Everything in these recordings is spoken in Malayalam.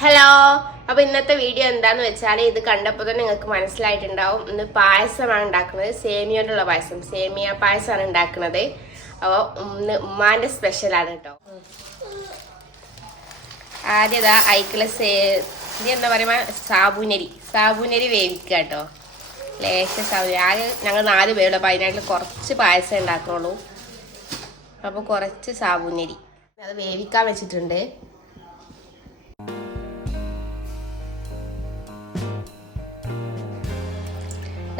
ഹലോ അപ്പൊ ഇന്നത്തെ വീഡിയോ എന്താന്ന് വെച്ചാൽ ഇത് കണ്ടപ്പോൾ തന്നെ നിങ്ങൾക്ക് മനസ്സിലായിട്ടുണ്ടാവും. ഇന്ന് പായസമാണ് ഉണ്ടാക്കുന്നത്. സേമിയോണ്ടുള്ള പായസം. സേമിയ പായസമാണ് ഉണ്ടാക്കുന്നത്. അപ്പോൾ ഇന്ന് ഉമ്മാന്റെ സ്പെഷ്യലാണ് കേട്ടോ ആദ്യം ഇതാ അയക്കുള്ള സേ ഇത് എന്താ പറയുക? സാബുനരി. സാബുനരി വേവിക്കുക കേട്ടോ ലേശ സാബുനരി. ആകെ ഞങ്ങൾ നാല് പേരുള്ള. അപ്പോൾ അതിനായിട്ട് കുറച്ച് പായസം ഉണ്ടാക്കുള്ളൂ അപ്പോൾ കുറച്ച് സാബുനരി. അത് വേവിക്കാൻ വെച്ചിട്ടുണ്ട്.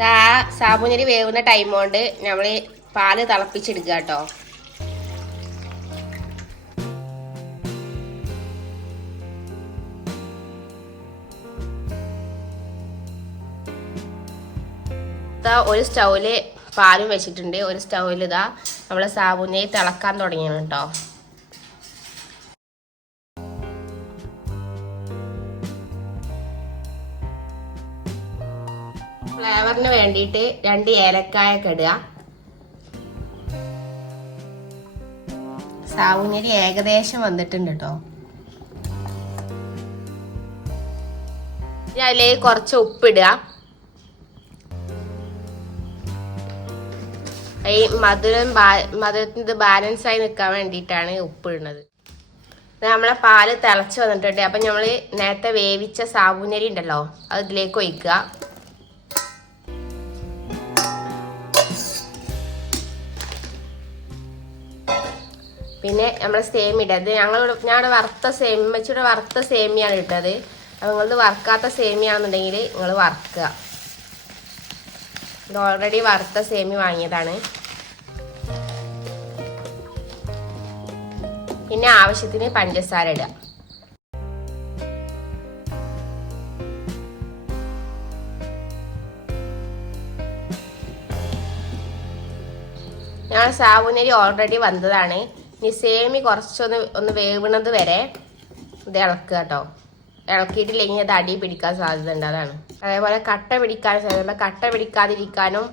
ആ സാബുനരി വേവുന്ന ടൈം കൊണ്ട് നമ്മൾ പാൽ തിളപ്പിച്ചെടുക്കുക കേട്ടോ. ഒരു സ്റ്റൗവിൽ പാലും വെച്ചിട്ടുണ്ട്. ഒരു സ്റ്റൗവിൽ ഇതാ നമ്മളെ സാബുനരി തിളക്കാൻ തുടങ്ങിയാണ് കേട്ടോ. ഫ്ലേവറിന് വേണ്ടിയിട്ട് രണ്ട് ഏലക്കായ ഇടുക. സാവുനരി ഏകദേശം വന്നിട്ടുണ്ട് കേട്ടോ അതിലെ കുറച്ച് ഉപ്പിടുക ഈ മധുരം മധുരത്തിന് ബാലൻസ് ആയി നിൽക്കാൻ വേണ്ടിയിട്ടാണ് ഉപ്പിടുന്നത് നമ്മളെ പാൽ തിളച്ച് വന്നിട്ടുണ്ട്. അപ്പം നമ്മൾ നേരത്തെ വേവിച്ച സാബുനരി ഉണ്ടല്ലോ അത് ഇതിലേക്ക് ഒഴിക്കുക. പിന്നെ നമ്മൾ സേമി ഇടത് ഞങ്ങൾ ഞാനിവിടെ വറുത്ത സേമി വെച്ചിട്ട് വറുത്ത സേമിയാണ് ഇട്ടത്. അപ്പോൾ നിങ്ങളത് വറുക്കാത്ത സേമിയാണെന്നുണ്ടെങ്കിൽ നിങ്ങൾ വറുക്കുക. ഇത് ഓൾറെഡി വറുത്ത സേമി വാങ്ങിയതാണ്. പിന്നെ ആവശ്യത്തിന് പഞ്ചസാര ഇടുക. ഞാൻ സാബുനരി ഓൾറെഡി വന്നതാണ്. ഇനി സേമി കുറച്ചൊന്ന് ഒന്ന് വേവണത് വരെ ഇത് ഇളക്കുക കേട്ടോ. ഇളക്കിയിട്ടില്ലെങ്കിൽ അത് അടി പിടിക്കാൻ സാധ്യത ഉണ്ട് അതാണ്. അതേപോലെ കട്ട പിടിക്കാൻ സാധ്യത കട്ട പിടിക്കാതിരിക്കാനും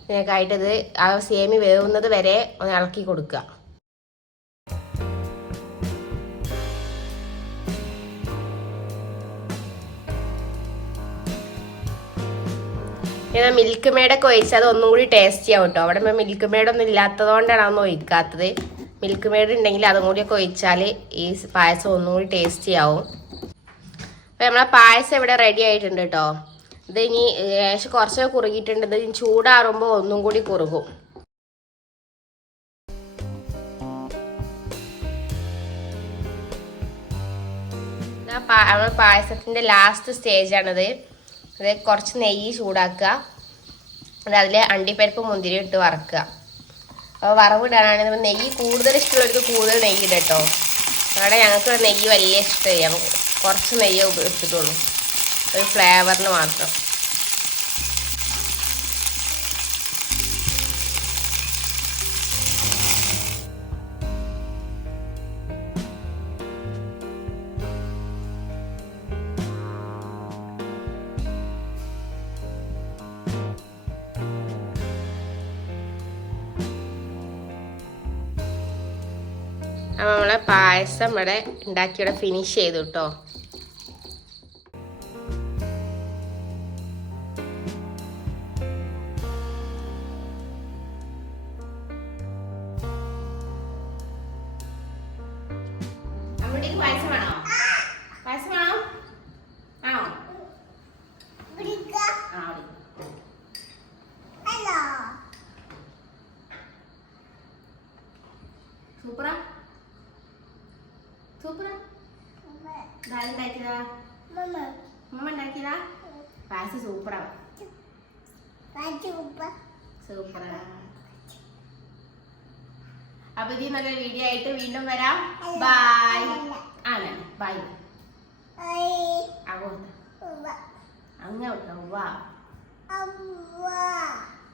ഇതിനൊക്കെയായിട്ട് ഇത് ആ സേമി വേവുന്നത് വരെ ഒന്ന് ഇളക്കി കൊടുക്കുക. ഞാൻ മിൽക്ക് മേഡൊക്കെ ഒഴിച്ചാൽ അത് ഒന്നും കൂടി ടേസ്റ്റി ആവും കേട്ടോ. അവിടെ മിൽക്ക് മേഡൊന്നും ഇല്ലാത്തതുകൊണ്ടാണ് അതൊന്നും ഒഴിക്കാത്തത്. മിൽക്ക് മെയ്ഡ് ഉണ്ടെങ്കിൽ അതും കൂടിയൊക്കെ ഒഴിച്ചാൽ ഈ പായസം ഒന്നുകൂടി ടേസ്റ്റി ആവും. അപ്പോൾ നമ്മളെ പായസം ഇവിടെ റെഡി ആയിട്ടുണ്ട് കേട്ടോ ഇത് ഇനി ഏകദേശം കുറച്ചൊക്കെ കുറുകിയിട്ടുണ്ട്. ഇത് ഇനി ചൂടാറുമ്പോൾ ഒന്നും കൂടി കുറുകും. നമ്മുടെ പായസത്തിന്റെ ലാസ്റ്റ് സ്റ്റേജാണിത് അത് കുറച്ച് നെയ്യ് ചൂടാക്കുക. അത് അതിൽ അണ്ടിപ്പരിപ്പ് മുന്തിരി ഇട്ട് വറക്കുക. വറവിടാനാണെങ്കിൽ നെയ്യ് കൂടുതൽ ഇഷ്ടമുള്ളവർക്ക് കൂടുതൽ നെയ്യ് ഇടാം കേട്ടോ. അവിടെ ഞങ്ങൾക്ക് നെയ്യ് വലിയ ഇഷ്ടമായി കുറച്ച് നെയ്യ് ഉപയോഗിച്ചിട്ടുള്ളൂ ഒരു ഫ്ലേവറിന് മാത്രം. നമ്മളെ പായസം ഇവിടെ ഉണ്ടാക്കി ഇവിടെ ഫിനിഷ് ചെയ്തു കേട്ടോ പായസം വേണോ? പായസം വേണോ? ആണോ ആ അവിടെ. സൂപ്പറാ. സൂപ്പറാ. ഉണ്ടാക്കിയതാ? ഉമ്മ ഉണ്ടാക്കിയതാ? പായസം സൂപ്പറാ. സൂപ്പറാ. അപ്പൊ ഇത് നല്ല വീഡിയോ ആയിട്ട് വീണ്ടും വരാം. ബൈ. ആണ് ബൈ. അങ്ങോട്ട്. അങ്ങോട്ട്. വാ